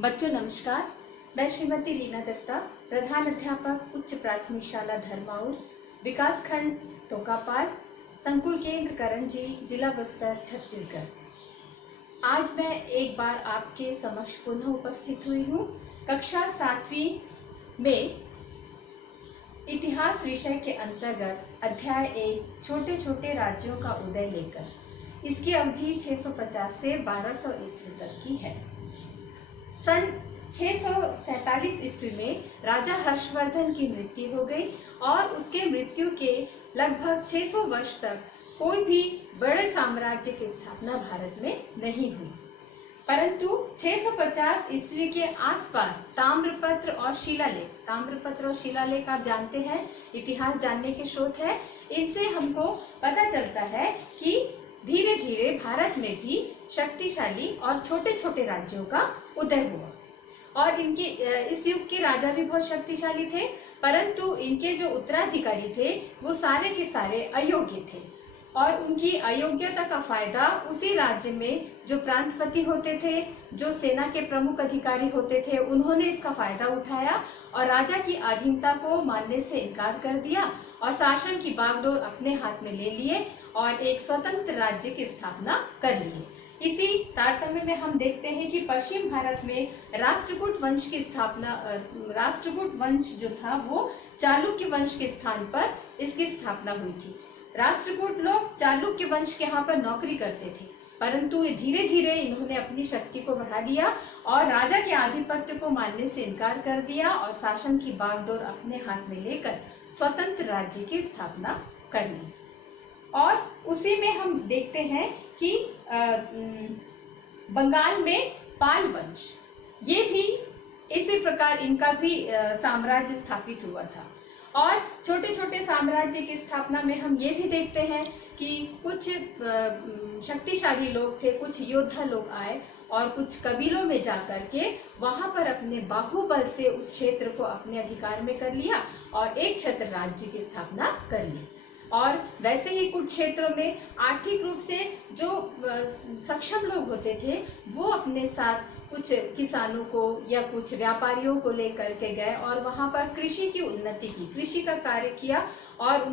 बच्चों नमस्कार। मैं श्रीमती रीना दत्ता, प्रधान अध्यापक उच्च प्राथमिक शाला धर्माऊर, विकास खंड तोकापाल, संकुल केंद्र करंजी, जिला बस्तर, छत्तीसगढ़। आज मैं एक बार आपके समक्ष पुनः उपस्थित हुई हूँ कक्षा 7वीं में इतिहास विषय के अंतर्गत अध्याय 1 छोटे छोटे राज्यों का उदय लेकर। इसकी अवधि 650 से 1200 ईस्वी तक की है। सन 647 ईस्वी में राजा हर्षवर्धन की मृत्यु हो गई और उसके मृत्यु के लगभग 600 वर्ष तक कोई भी बड़े साम्राज्य की स्थापना भारत में नहीं हुई। परंतु 650 ईस्वी के आसपास ताम्रपत्र और शिलालेख आप जानते हैं, इतिहास जानने के स्रोत है। इनसे हमको पता चलता है कि धीरे धीरे भारत में भी शक्तिशाली और छोटे छोटे राज्यों का उदय हुआ और इनके इस युग के राजा भी बहुत शक्तिशाली थे, परंतु इनके जो उत्तराधिकारी थे वो सारे के सारे अयोग्य थे और उनकी अयोग्यता का फायदा उसी राज्य में जो प्रांतपति होते थे, जो सेना के प्रमुख अधिकारी होते थे, उन्होंने इसका फायदा उठाया और राजा की अधीनता को मानने से इनकार कर दिया और शासन की बागडोर अपने हाथ में ले लिए और एक स्वतंत्र राज्य की स्थापना कर ली। इसी तारतम्य में हम देखते हैं कि पश्चिम भारत में राष्ट्रकूट वंश की स्थापना, राष्ट्रकूट वंश जो था वो चालुक्य वंश के स्थान पर इसकी स्थापना हुई थी। राष्ट्रकूट लोग चालुक्य वंश के यहाँ पर नौकरी करते थे, परंतु धीरे धीरे इन्होंने अपनी शक्ति को बढ़ा लिया और राजा के आधिपत्य को मानने से इनकार कर दिया और शासन की बागडोर अपने हाथ में लेकर स्वतंत्र राज्य की स्थापना कर ली। और उसी में हम देखते हैं कि बंगाल में पाल वंश, ये भी इसी प्रकार इनका भी साम्राज्य स्थापित हुआ था। और छोटे छोटे साम्राज्य की स्थापना में हम ये भी देखते हैं कि कुछ शक्तिशाली लोग थे, कुछ योद्धा लोग आए और कुछ कबीलों में जाकर के वहां पर अपने बाहुबल से उस क्षेत्र को अपने अधिकार में कर लिया और एक क्षेत्र राज्य की स्थापना कर ली। और वैसे ही कुछ क्षेत्रों में आर्थिक रूप से जो सक्षम लोग होते थे वो अपने साथ कुछ किसानों को या कुछ व्यापारियों को लेकर के गए और वहां पर कृषि की उन्नति की, कृषि का कार्य किया और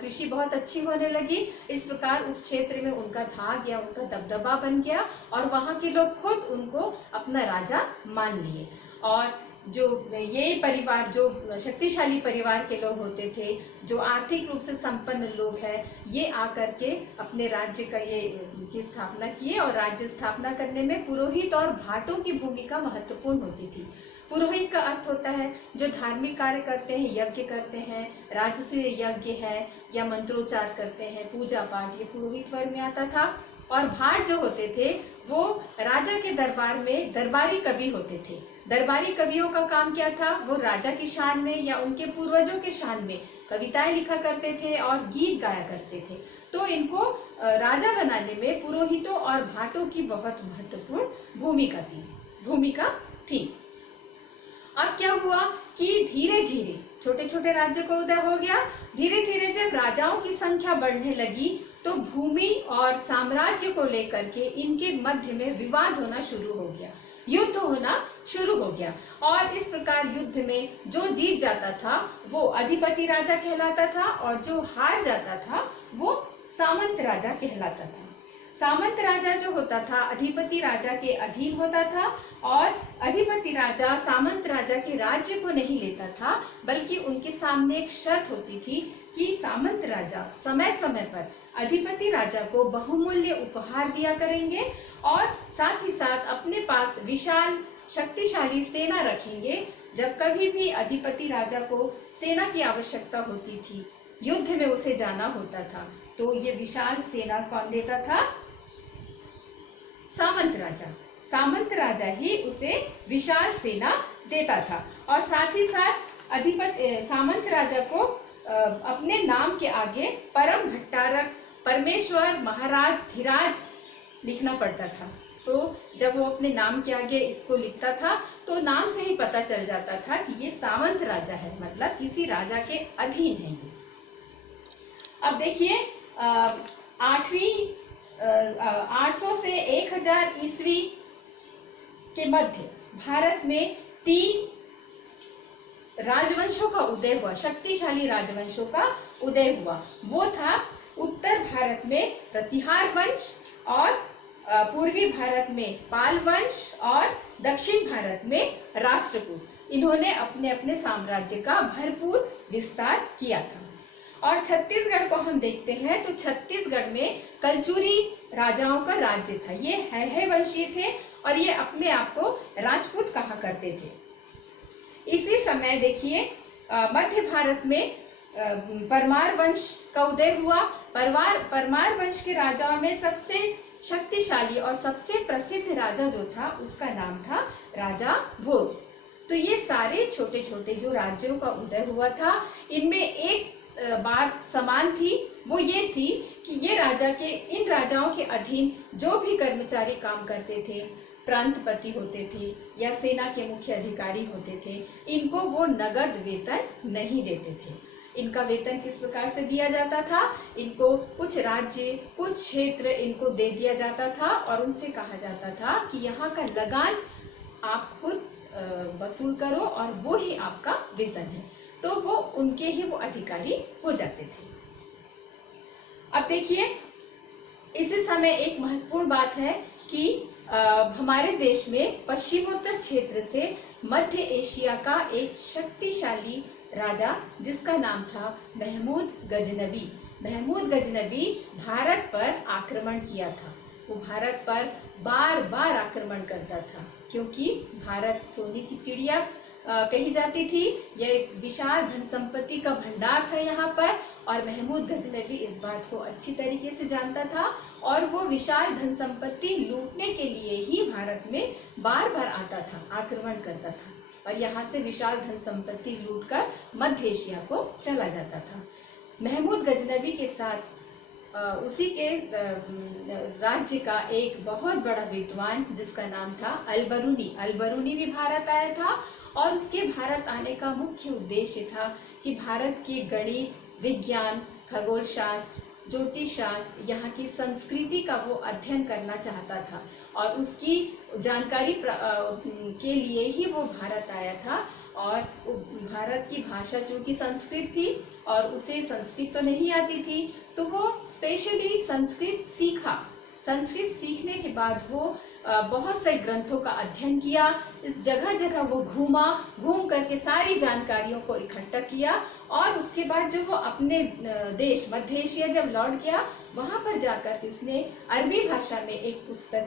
कृषि बहुत अच्छी होने लगी। इस प्रकार उस क्षेत्र में उनका धाक या उनका दबदबा बन गया और वहां के लोग खुद उनको अपना राजा मान लिए। और जो ये परिवार, जो शक्तिशाली परिवार के लोग होते थे, जो आर्थिक रूप से संपन्न लोग हैं, ये आकर के अपने राज्य का की स्थापना किए। और राज्य स्थापना करने में पुरोहित और भाटों की भूमिका महत्वपूर्ण होती थी। पुरोहित का अर्थ होता है जो धार्मिक कार्य करते हैं, यज्ञ करते हैं, राजसूय यज्ञ है या मंत्रोच्चार करते हैं, पूजा पाठ, ये पुरोहित वर्ग में आता था। और भाट जो होते थे वो राजा के दरबार में दरबारी कवि होते थे। दरबारी कवियों का काम क्या था? वो राजा की शान में या उनके पूर्वजों के शान में कविताएं लिखा करते थे और गीत गाया करते थे। तो इनको राजा बनाने में पुरोहितों और भाटों की बहुत महत्वपूर्ण भूमिका थी। अब क्या हुआ कि धीरे धीरे छोटे छोटे राज्य को उदय हो गया। धीरे धीरे जब राजाओं की संख्या बढ़ने लगी तो भूमि और साम्राज्य को लेकर के इनके मध्य में विवाद होना शुरू हो गया, युद्ध होना शुरू हो गया। और इस प्रकार युद्ध में जो जीत जाता था वो अधिपति राजा कहलाता था और जो हार जाता था वो सामंत राजा कहलाता था। सामंत राजा जो होता था अधिपति राजा के अधीन होता था और अधिपति राजा सामंत राजा के राज्य को नहीं लेता था, बल्कि उनके सामने एक शर्त होती थी कि सामंत राजा समय समय पर अधिपति राजा को बहुमूल्य उपहार दिया करेंगे और साथ ही साथ अपने पास विशाल शक्तिशाली सेना रखेंगे। जब कभी भी अधिपति राजा को सेना की आवश्यकता होती थी, युद्ध में उसे जाना होता था, तो ये विशाल सेना कौन देता था? सामंत राजा। सामंत राजा ही उसे विशाल सेना देता था। और साथ ही साथ सामंत राजा को अपने नाम के आगे परम भट्टारक, परमेश्वर, महाराज, धीराज लिखना पड़ता था। तो जब वो अपने नाम के आगे इसको लिखता था तो नाम से ही पता चल जाता था कि ये सामंत राजा है, मतलब किसी राजा के अधीन है ये। अब देखिए 800 से 1000 ईस्वी के मध्य भारत में 3 राजवंशों का उदय हुआ, शक्तिशाली राजवंशों का उदय हुआ। वो था उत्तर भारत में प्रतिहार वंश और पूर्वी भारत में पाल वंश और दक्षिण भारत में राष्ट्रकूट। इन्होंने अपने अपने साम्राज्य का भरपूर विस्तार किया था। और छत्तीसगढ़ को हम देखते हैं तो छत्तीसगढ़ में कलचुरी राजाओं का राज्य था। ये है वंशीय थे और ये अपने आप को राजपूत कहा करते थे। इसी समय देखिए मध्य भारत में परमार वंश का उदय हुआ। परमार वंश के राजाओं में सबसे शक्तिशाली और सबसे प्रसिद्ध राजा जो था उसका नाम था राजा भोज। तो ये सारे छोटे छोटे जो राज्यों का उदय हुआ था, इनमें एक बात समान थी, वो ये थी कि ये इन राजाओं के अधीन जो भी कर्मचारी काम करते थे, प्रांतपति होते थे या सेना के मुख्य अधिकारी होते थे, इनको वो नगद वेतन नहीं देते थे। इनका वेतन किस प्रकार से दिया जाता था? इनको कुछ राज्य, कुछ क्षेत्र इनको दे दिया जाता था और उनसे कहा जाता था कि यहाँ का लगान आप खुद वसूल करो और वो ही आपका वेतन है। तो वो उनके ही वो अधिकारी हो जाते थे। अब देखिए इसी समय एक महत्वपूर्ण बात है कि हमारे देश में पश्चिमोत्तर क्षेत्र से मध्य एशिया का एक शक्तिशाली राजा जिसका नाम था महमूद गजनबी। महमूद गजनबी भारत पर आक्रमण किया था। वो भारत पर बार बार आक्रमण करता था क्योंकि भारत सोने की चिड़िया कही जाती थी। यह एक विशाल धन संपत्ति का भंडार था यहाँ पर और महमूद गजनबी इस बात को अच्छी तरीके से जानता था और वो विशाल धन संपत्ति लूटने के लिए ही भारत में बार बार आता था, आक्रमण करता था और यहाँ से विशाल धन संपत्ति लूटकर मध्य एशिया को चला जाता था। महमूद गजनबी के साथ उसी के राज्य का एक बहुत बड़ा विद्वान जिसका नाम था अलबरूनी। अलबरूनी भी भारत आया था और उसके भारत आने का मुख्य उद्देश्य था कि भारत के गणित, विज्ञान, खगोल शास्त्र, ज्योतिष शास्त्र, यहाँ की संस्कृति का वो अध्ययन करना चाहता था और उसकी जानकारी के लिए ही वो भारत आया था। और भारत की भाषा चूंकि संस्कृत थी और उसे संस्कृत तो नहीं आती थी, तो वो स्पेशली संस्कृत सीखा। संस्कृत सीखने के बाद वो बहुत से ग्रंथों का अध्ययन किया। इस जगह जगह वो घूम करके सारी जानकारियों को इकट्ठा किया और उसके बाद जब वो अपने देश मध्य एशिया जब लौट गया, वहां पर जाकर उसने अरबी भाषा में एक पुस्तक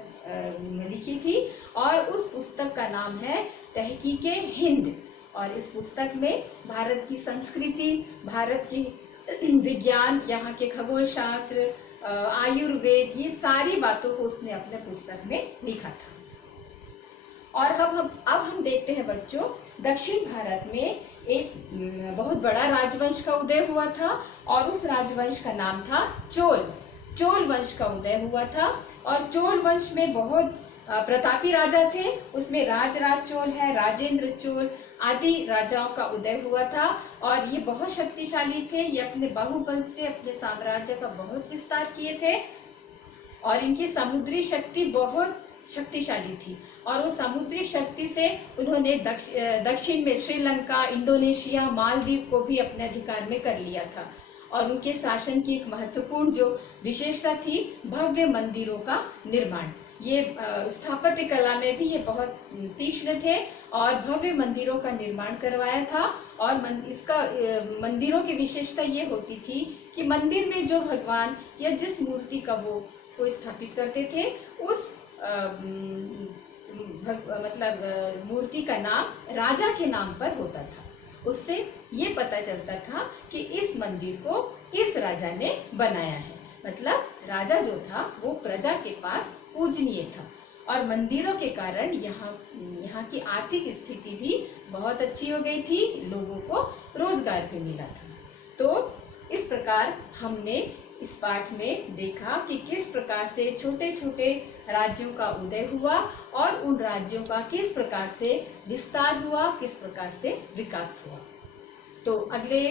लिखी थी और उस पुस्तक का नाम है तहकीके हिंद। और इस पुस्तक में भारत की संस्कृति, भारत की विज्ञान, यहाँ के खगोल शास्त्र, आयुर्वेद, ये सारी बातों को उसने अपने पुस्तक में लिखा था। और अब हम देखते हैं बच्चों, दक्षिण भारत में एक बहुत बड़ा राजवंश का उदय हुआ था और उस राजवंश का नाम था चोल। चोल वंश का उदय हुआ था और चोल वंश में बहुत प्रतापी राजा थे। उसमें राजराज चोल है, राजेंद्र चोल आदि राजाओं का उदय हुआ था और ये बहुत शक्तिशाली थे। ये अपने बाहुबल से अपने साम्राज्य का बहुत विस्तार किए थे और इनकी समुद्री शक्ति बहुत शक्तिशाली थी और उस समुद्री शक्ति से उन्होंने दक्षिण में श्रीलंका, इंडोनेशिया, मालदीव को भी अपने अधिकार में कर लिया था। और उनके शासन की एक महत्वपूर्ण जो विशेषता थी भव्य मंदिरों का निर्माण। ये स्थापत्य कला में भी ये बहुत तीक्ष्ण थे और भव्य मंदिरों का निर्माण करवाया था। और इसका मंदिरों की विशेषता ये होती थी कि मंदिर में जो भगवान या जिस मूर्ति का वो स्थापित करते थे उस मूर्ति का नाम राजा के नाम पर होता था। उससे ये पता चलता था कि इस मंदिर को इस राजा ने बनाया है। मतलब राजा जो था वो प्रजा के पास पूजनीय था और मंदिरों के कारण यहाँ की आर्थिक स्थिति भी बहुत अच्छी हो गई थी, लोगों को रोजगार भी मिला था। तो इस प्रकार हमने इस पाठ में देखा कि किस प्रकार से छोटे छोटे राज्यों का उदय हुआ और उन राज्यों का किस प्रकार से विस्तार हुआ, किस प्रकार से विकास हुआ। तो अगले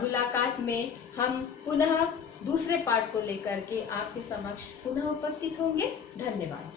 मुलाकात में हम पुनः दूसरे पाठ को लेकर के आपके समक्ष पुनः उपस्थित होंगे। धन्यवाद।